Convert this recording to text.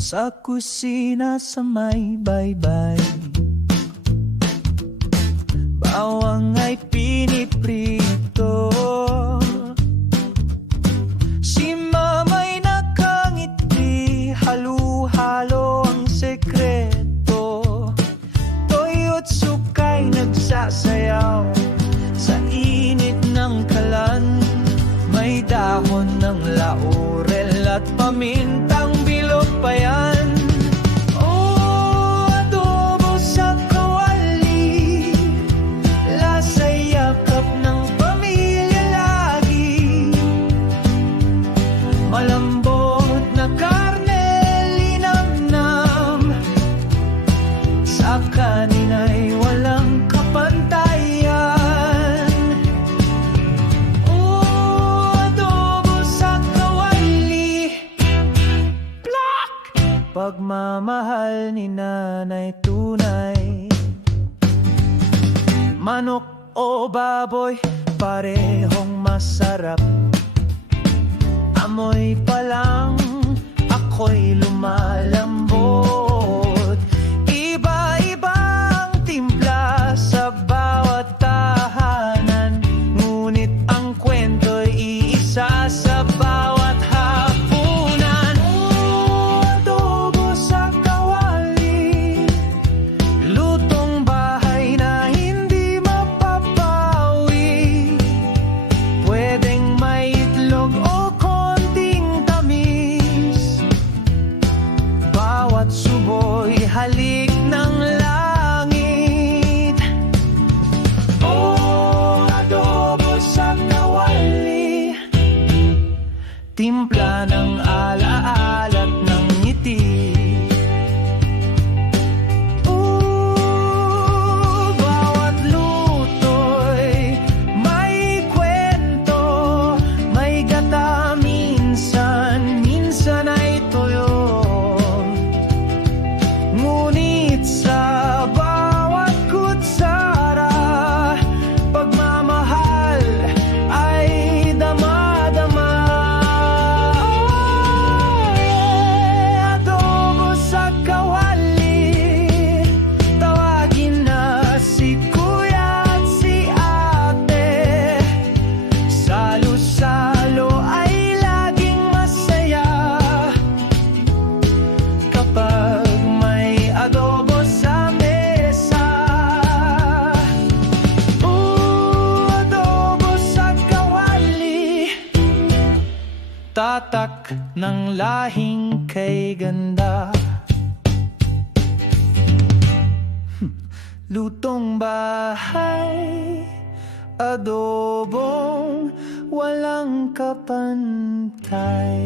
Sa kusina sa may baybay, bawang ay piniprito. Si mama'y nakangiti, halo-halo ang sekreto. Toyo't sukay nagsasayaw sa init ng kalan. May dahon ng laurel at pamintang bilog pa yan. Oh, adobo sa kawali, lasa yakap ng pamilya lagi. Malambot na karne, linamnam, sa kanina'y walang kapantayan. Pagmamahal ni nanay tunay. Manok o baboy, parehong masarap. Amoy pa lang, ako'y lumalambot. Iba-ibang timpla sa bawat tahanan, ngunit ang kwento'y iisa sa bawat hapunan. Oh, adobo sa kawali, lutong bahay na hindi mapapawi. Pwedeng may itlog o konting tamis, bawat subo'y halik ng langit. Oh, adobo sa kawali, timpla ng alaalat ng ngiti. Bawat luto'y may kwento, may gata minsan, minsan ay tuyo. Ngunit sa bawat kutsara, pagmamahal ay dama-dama. Adobo sa kawali, tawagin na si kuya at si ate. Salo-salo ay laging masaya kapag may adobo sa mesa. Adobo sa kawali, tatak ng lahing kay ganda. Lutong bahay, adobong walang kapantay.